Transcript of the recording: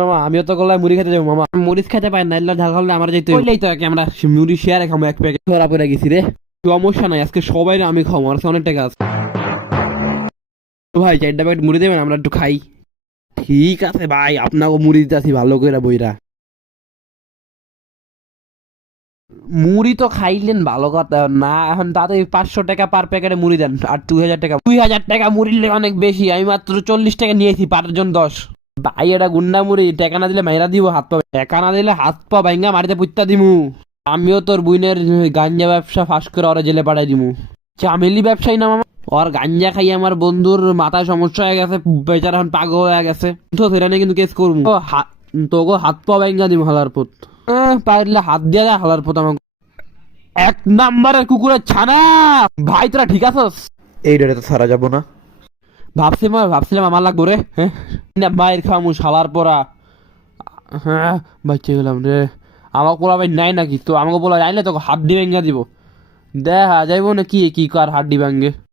মামা আমিও তো গলায় মুড়ি খেতে যাব মামা। মরিচ খেতে পাই না ঝাল খালে আমার বললেই তো একে আমরা মুড়ি শেয়ারে খাব এক প্যাকেট। ধরা পড়ে গেছি রে। সমস্যা নাই আজকে সবাই আমি খাব আমার অনেক টাকা আছে। ভাই চারটা প্যাকেট মুড়ি দেবেন আমরা একটু খাই। ঠিক আছে ভাই আপনাকে মুড়ি দিতে আসি ভালো করে বইরা। মুড়ি তো খাইলেন ভালো কথা। না এখন তাতে পাঁচশো টাকা পার প্যাকেটে মুড়ি দেন আর দুই হাজার টাকা। দুই হাজার টাকা মুড়ি অনেক বেশি আমি মাত্র চল্লিশ টাকা নিয়েছি পাঁচজন দশ। ভাই এটা গুন্ডা মুড়ি টাকা না দিলে মাইরা দিব হাত পা টাকা না দিলে হাত পা ভাইঙ্গা মারিতে পুত্তা দিমু। আমিও তোর বুইনের গাঞ্জা ব্যবসা ফাঁস করে ওরা জেলে পাঠাই দিমু। চামেলি ব্যবসায়ী না মামা? ওর গাঞ্জা খাই আমার বন্ধুর মাথায় সমস্যা হয়ে গেছে বেচারা এখন পাগল হয়ে গেছে। তো সেটা নিয়ে কিন্তু কেস করব। ও হা- তোকে হাত পা ভাইঙ্গা দিমু হালার পুত। পারলে হাত দিয়ে দেয় হালার পুত আমাকে। এক নাম্বারের কুকুরের ছানা! ভাই তোরা ঠিক আছস? এই ডেটে তো সারা যাব না। ভাবছিলাম ভাবছিলাম আমার লাগবো রে হ্যাঁ? না, মায়ের খামু শালার পরা হ্যাঁ বাচ্চা গেলাম রে। আমাকে বলা ভাই নাই নাকি? তো আমাকে বলা যায় না তোকে হাড্ডি ভেঙ্গা দিব। দেখা যাইব না কি কি কার হাড্ডি ভাঙ্গে